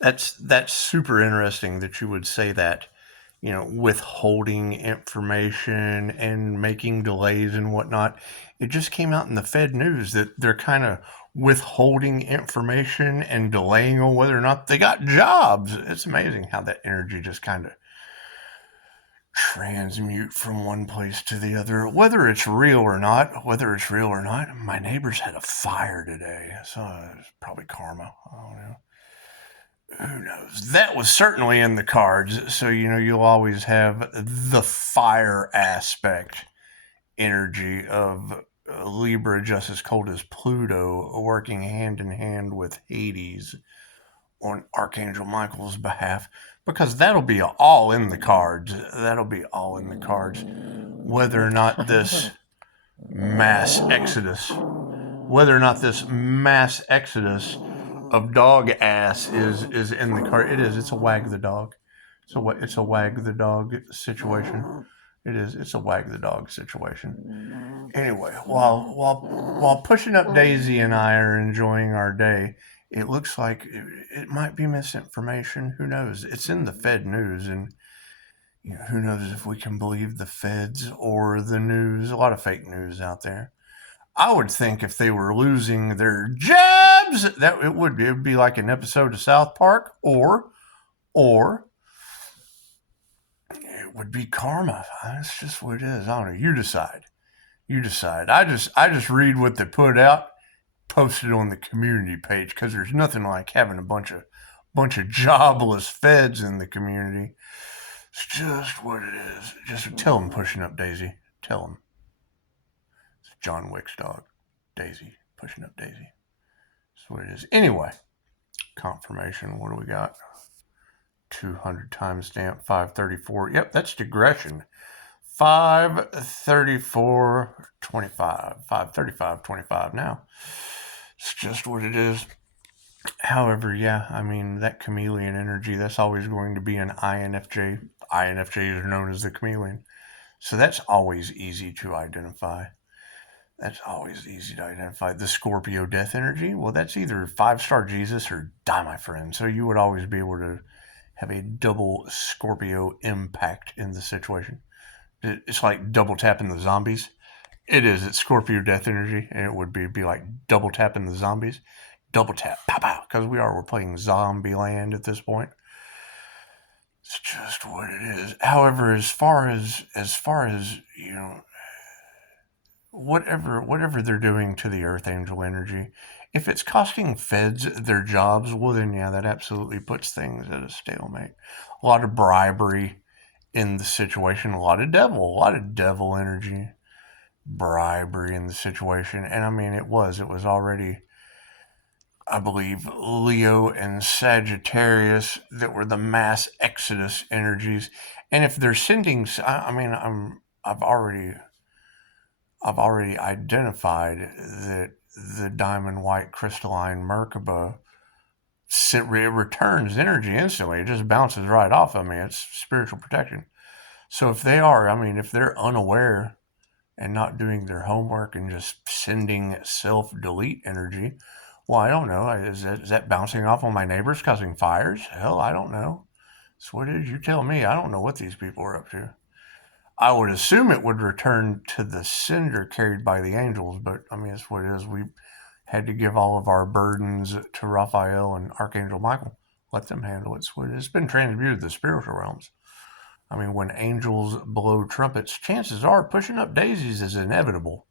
That's super interesting that you would say that. Withholding information and making delays and whatnot. It just came out in the Fed news that they're kind of withholding information and delaying on whether or not they got jobs. It's amazing how that energy just kind of transmute from one place to the other, whether it's real or not. My neighbors had a fire today, so it's probably karma. I don't know. Who knows? That was certainly in the cards. So, you'll always have the fire aspect energy of Libra just as cold as Pluto working hand in hand with Hades on Archangel Michael's behalf, because that'll be all in the cards. Whether or not this mass exodus, of dog ass is in the card. It is. It's a wag the dog. It's a wag the dog situation. It is. It's a wag the dog situation. Anyway, while pushing up Daisy and I are enjoying our day, it looks like it might be misinformation. Who knows? It's in the Fed news, and who knows if we can believe the Feds or the news. A lot of fake news out there. I would think if they were losing their jobs, that it would be like an episode of South Park, or it would be karma. That's just what it is. I don't know. You decide. I just read what they put out, posted on the community page, because there's nothing like having a bunch of jobless feds in the community. It's just what it is. Just tell them, pushing up Daisy. Tell them. It's John Wick's dog, Daisy, pushing up Daisy. That's what it is. Anyway, confirmation. What do we got? 200 timestamp 534. Yep, that's digression. 534.25. 535.25 now. It's just what it is. However, yeah, I mean, that chameleon energy, that's always going to be an INFJ. INFJs are known as the chameleon. So that's always easy to identify. The Scorpio death energy, well, that's either 5-star Jesus or die, my friend. So you would always be able to have a double Scorpio impact in the situation. It's like double tapping the zombies. It is. It's Scorpio death energy, and it would be like double tapping the zombies. Double tap, pow pow, because we're playing Zombie Land at this point. It's just what it is. However, as far as whatever they're doing to the Earth Angel energy, if it's costing feds their jobs, well then yeah, that absolutely puts things at a stalemate. A lot of bribery in the situation, a lot of devil energy, bribery in the situation, and I mean it was already, I believe, Leo and Sagittarius that were the mass exodus energies, and if they're sending, I've already identified that the diamond white crystalline Merkaba returns energy instantly. It just bounces right off of me. It's spiritual protection. So if they're unaware and not doing their homework and just sending self-delete energy, well, I don't know. Is that bouncing off on my neighbors causing fires? Hell, I don't know. So what did you tell me? I don't know what these people are up to. I would assume it would return to the sender carried by the angels, but I mean, that's what it is. We had to give all of our burdens to Raphael and Archangel Michael. Let them handle it. It's been transmuted to the spiritual realms. I mean, when angels blow trumpets, chances are pushing up daisies is inevitable.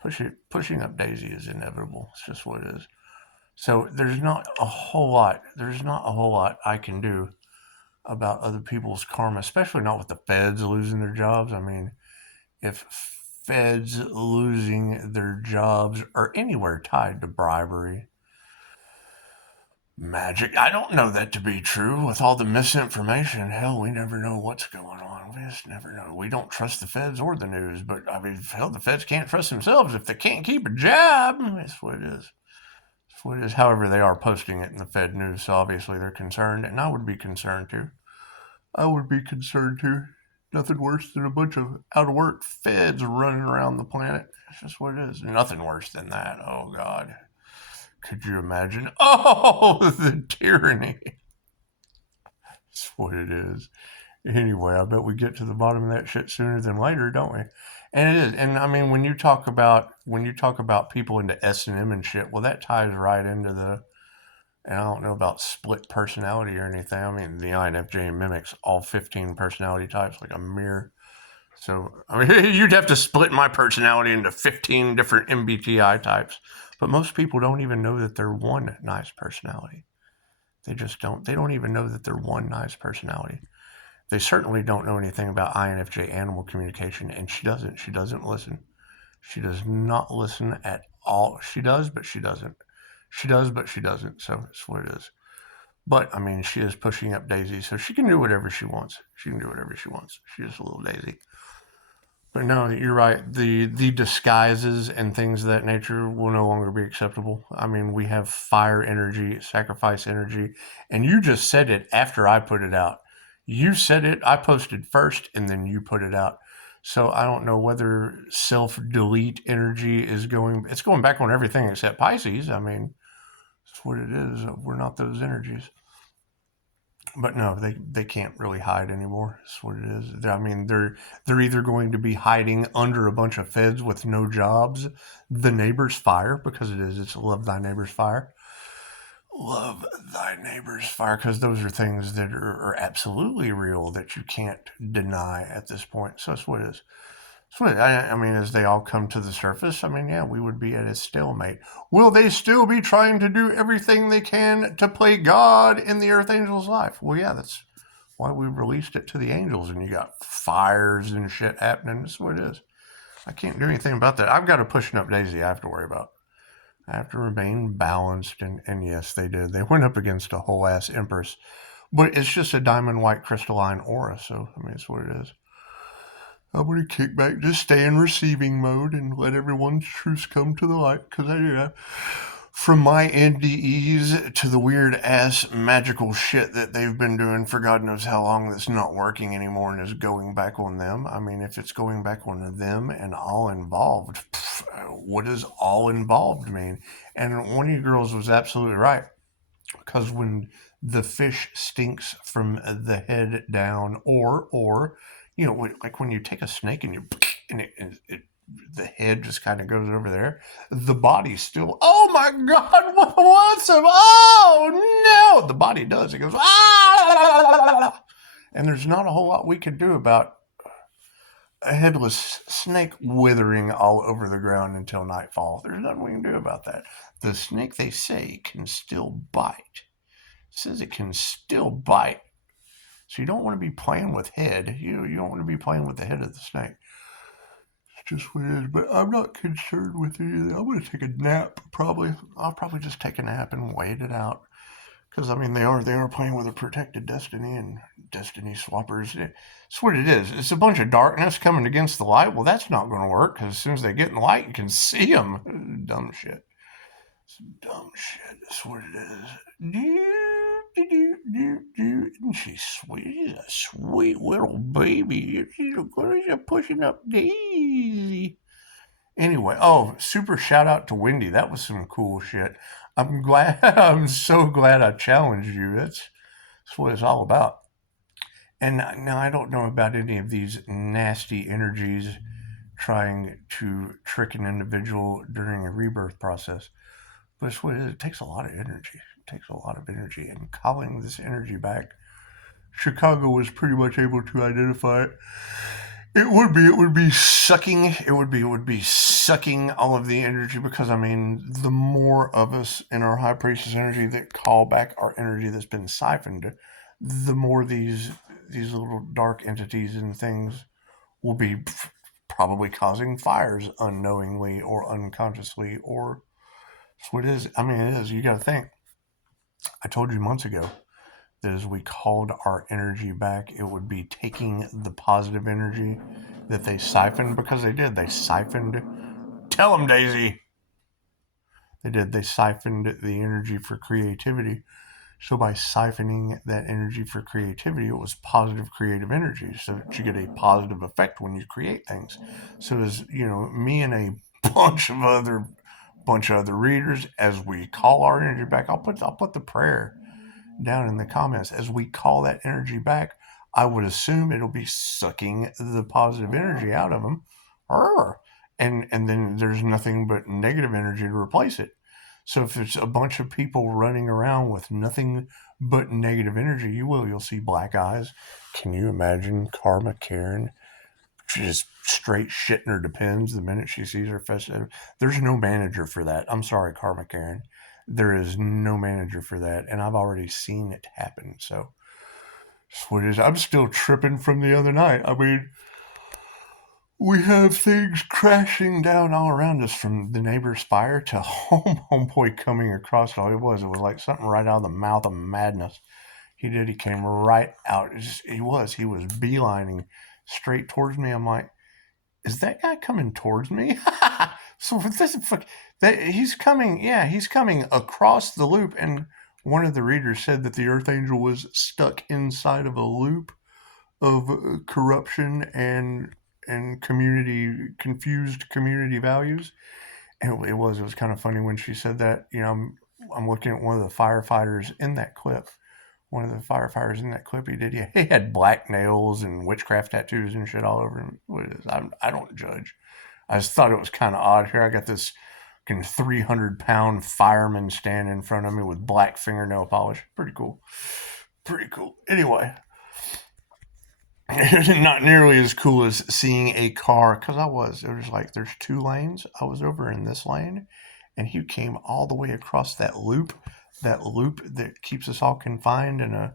Pushing up Daisy is inevitable. It's just what it is. So there's not a whole lot I can do about other people's karma, especially not with the feds losing their jobs. I mean, if feds losing their jobs are anywhere tied to bribery, magic, I don't know that to be true. With all the misinformation, hell, we never know what's going on. We just never know. We don't trust the feds or the news, but I mean, hell, the feds can't trust themselves if they can't keep a job. That's what it is. However, they are posting it in the Fed news, so obviously they're concerned, and I would be concerned too. Nothing worse than a bunch of out of work feds running around the planet. That's just what it is. Nothing worse than that. Oh, God. Could you imagine? Oh, the tyranny. That's what it is. Anyway, I bet we get to the bottom of that shit sooner than later, don't we? And it is. And I mean, when you talk about people into S&M and shit, well, that ties right into the. And I don't know about split personality or anything. I mean, the INFJ mimics all 15 personality types like a mirror. So, I mean, you'd have to split my personality into 15 different MBTI types. But most people don't even know that they're one nice personality. They just don't. They don't even know that they're one nice personality. They certainly don't know anything about INFJ animal communication, and she doesn't. She doesn't listen. She does not listen at all. She does, but she doesn't. She does, but she doesn't. So that's what it is. But, I mean, she is pushing up Daisy, so she can do whatever she wants. She can do whatever she wants. She's a little Daisy. But no, you're right. The disguises and things of that nature will no longer be acceptable. I mean, we have fire energy, sacrifice energy, and you just said it after I put it out. You said it, I posted first, and then you put it out. So I don't know whether self-delete energy is it's going back on everything except Pisces. I mean, that's what it is. We're not those energies. But no, they can't really hide anymore. That's what it is. I mean, they're either going to be hiding under a bunch of feds with no jobs, the neighbor's fire, because it's love thy neighbor's fire. Love thy neighbor's fire, because those are things that are absolutely real that you can't deny at this point. So that's what it is. I mean, as they all come to the surface, I mean, yeah, we would be at a stalemate. Will they still be trying to do everything they can to play God in the Earth Angel's life? Well, yeah, that's why we released it to the angels, and you got fires and shit happening. That's what it is. I can't do anything about that. I've got a pushing up Daisy I have to worry about. I have to remain balanced, and yes, they did. They went up against a whole ass Empress, but it's just a diamond white crystalline aura, so, I mean, it's what it is. I'm going to kick back, just stay in receiving mode and let everyone's truths come to the light. Because from my NDEs to the weird ass magical shit that they've been doing for God knows how long that's not working anymore and is going back on them. I mean, if it's going back on them and all involved, what does all involved mean? And one of you girls was absolutely right. Because when the fish stinks from the head down, or you know, like when you take a snake and the head just kind of goes over there, the body still, oh my God, what's up? Oh no, the body does. It goes, ah, and there's not a whole lot we can do about a headless snake withering all over the ground until nightfall. There's nothing we can do about that. The snake, they say, can still bite. It says it can still bite. So you don't want to be playing with head. You don't want to be playing with the head of the snake. It's just what it is. But I'm not concerned with anything. I'm going to take a nap, probably. I'll probably just take a nap and wait it out. Because, I mean, they are playing with a protected destiny and destiny swappers. It's what it is. It's a bunch of darkness coming against the light. Well, that's not going to work, because as soon as they get in the light, you can see them. Dumb shit. It's dumb shit. That's what it is. And she's sweet. She's a sweet little baby. She's pushing up Daisy. Anyway, super shout out to Wendy. That was some cool shit. I'm glad. I'm so glad I challenged you. That's what it's all about. And now I don't know about any of these nasty energies trying to trick an individual during a rebirth process. But it's what it is. It takes a lot of energy. It takes a lot of energy. And calling this energy back, Chicago was pretty much able to identify it. It would be sucking. It would be sucking all of the energy, because, I mean, the more of us in our high priestess energy that call back our energy that's been siphoned, the more these little dark entities and things will be probably causing fires unknowingly or unconsciously, or that's what it is. I mean, it is. You got to think. I told you months ago that as we called our energy back, it would be taking the positive energy that they siphoned, because they did. They siphoned. Tell them, Daisy. They did. They siphoned the energy for creativity. So by siphoning that energy for creativity, it was positive creative energy. So that you get a positive effect when you create things. So as you know, me and a bunch of other readers, as we call our energy back, I'll put the prayer down in the comments. As we call that energy back, I would assume it'll be sucking the positive energy out of them. And then there's nothing but negative energy to replace it. So if it's a bunch of people running around with nothing but negative energy, you'll see black eyes. Can you imagine Karma Karen just straight shitting her depends the minute she sees her festive? There's no manager for that. I'm sorry, Karma Karen. There is no manager for that, and I've already seen it happen. So that's what it is. I'm still tripping from the other night. I mean, we have things crashing down all around us, from the neighbor's fire to homeboy coming across. All it was like something right out of the mouth of madness. He came right out. He was beelining straight towards me. I'm like, is that guy coming towards me? So this he's coming. Yeah, he's coming across the loop. And one of the readers said that the Earth Angel was stuck inside of a loop of corruption and confused community values. And it was kind of funny when she said that. You know, I'm looking at one of the firefighters in that clip. He had black nails and witchcraft tattoos and shit all over him. What it is, I don't judge. I just thought it was kind of odd. Here I got this 300-pound fireman standing in front of me with black fingernail polish. Pretty cool. Anyway, not nearly as cool as seeing a car, because it was like, there's two lanes. I was over in this lane, and he came all the way across that loop that keeps us all confined in a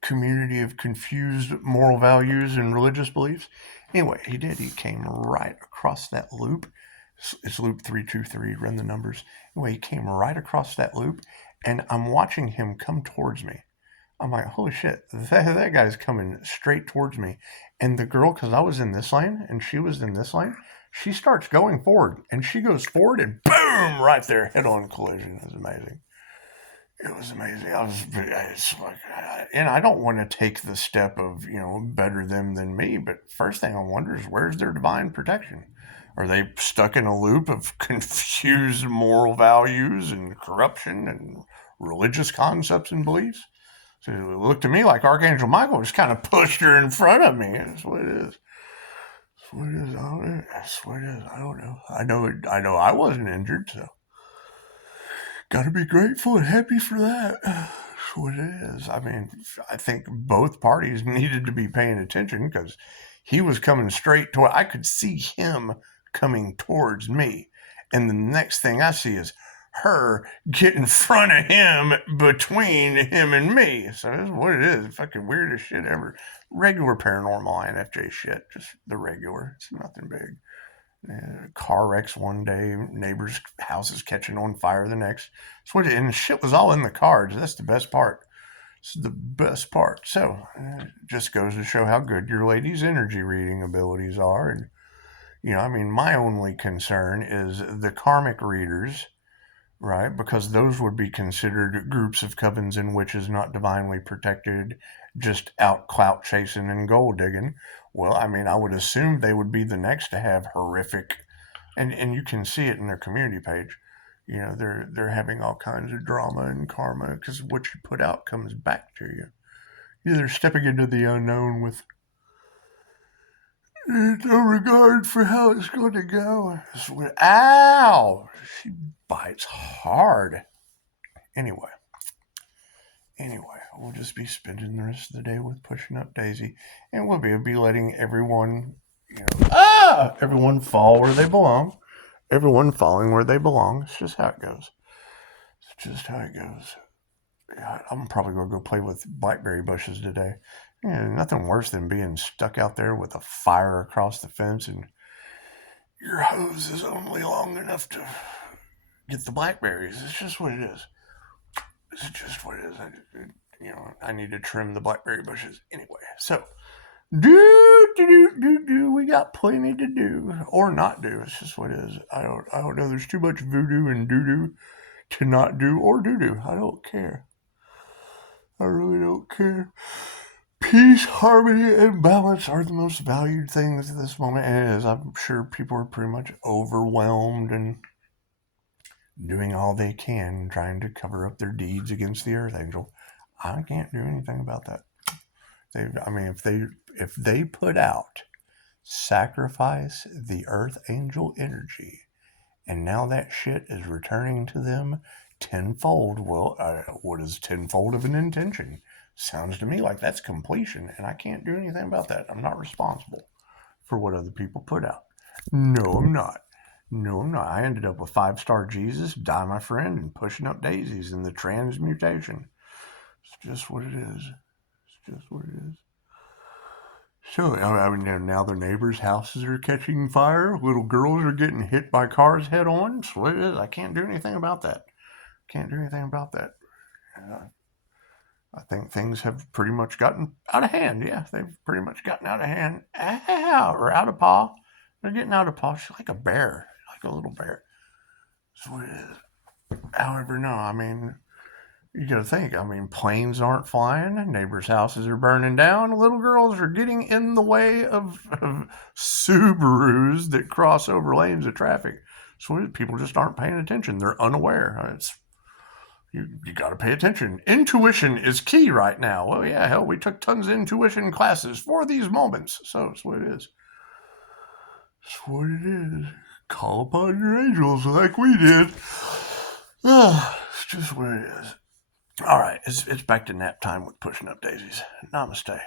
community of confused moral values and religious beliefs. Anyway, he came right across that loop. It's loop 323, run the numbers. Anyway, he came right across that loop, and I'm watching him come towards me. I'm like, holy shit, that guy's coming straight towards me. And the girl, because I was in this lane and she was in this lane, she starts going forward, and she goes forward, and boom, right there, head-on collision. It was amazing. It's like, and I don't want to take the step of, better them than me, but first thing I wonder is, where's their divine protection? Are they stuck in a loop of confused moral values and corruption and religious concepts and beliefs? So it looked to me like Archangel Michael just kind of pushed her in front of me. That's what it is. I don't know. I know I wasn't injured, so got to be grateful and happy for that. That's what it is. I mean, I think both parties needed to be paying attention, because he was coming straight toward. I could see him coming towards me, and the next thing I see is her get in front of him, between him and me. So that's what it is. Fucking weirdest shit ever. Regular paranormal INFJ shit. Just the regular. It's nothing big. Car wrecks one day, neighbors' houses catching on fire the next. And the shit was all in the cards. That's the best part. This is the best part. So it just goes to show how good your lady's energy reading abilities are. And my only concern is the karmic readers, right? Because those would be considered groups of covens and witches, not divinely protected, just out clout chasing and gold digging. Well, I would assume they would be the next to have horrific, and you can see it in their community page. They're having all kinds of drama and karma, because what you put out comes back to you. They're stepping into the unknown with no regard for how it's going to go. Ow! She bites hard. Anyway, we'll just be spending the rest of the day with Pushing Up Daisy, and we'll be letting everyone, everyone fall where they belong. Everyone falling where they belong. It's just how it goes. Yeah, I'm probably going to go play with blackberry bushes today. Nothing worse than being stuck out there with a fire across the fence, and your hose is only long enough to get the blackberries. It's just what it is. I need to trim the blackberry bushes anyway. So, we got plenty to do, or not do. It's just what it is. I don't know. There's too much voodoo and doo-doo to not do or do. I don't care. I really don't care. Peace, harmony, and balance are the most valued things at this moment. And I'm sure people are pretty much overwhelmed and doing all they can, trying to cover up their deeds against the Earth Angel. I can't do anything about that. If they put out sacrifice the Earth Angel energy, and now that shit is returning to them tenfold. Well, what is tenfold of an intention? Sounds to me like that's completion, and I can't do anything about that. I'm not responsible for what other people put out. No, I'm not. I ended up with 5-star Jesus, Die My Friend, and Pushing Up Daisies in the transmutation. It's just what it is. So, now the neighbors' houses are catching fire. Little girls are getting hit by cars head on. That's what it is. I can't do anything about that. I think things have pretty much gotten out of hand. Yeah, they've pretty much gotten out of hand. Or out of paw. They're getting out of paw. She's like a bear, like a little bear. That's what it is. However, no, you gotta think, planes aren't flying, neighbors' houses are burning down, little girls are getting in the way of Subarus that cross over lanes of traffic. So people just aren't paying attention. They're unaware. You gotta pay attention. Intuition is key right now. Well, yeah, hell, we took tons of intuition classes for these moments. So it's what it is. Call upon your angels like we did. It's just what it is. All right, it's back to nap time with Pushing Up Daisies. Namaste.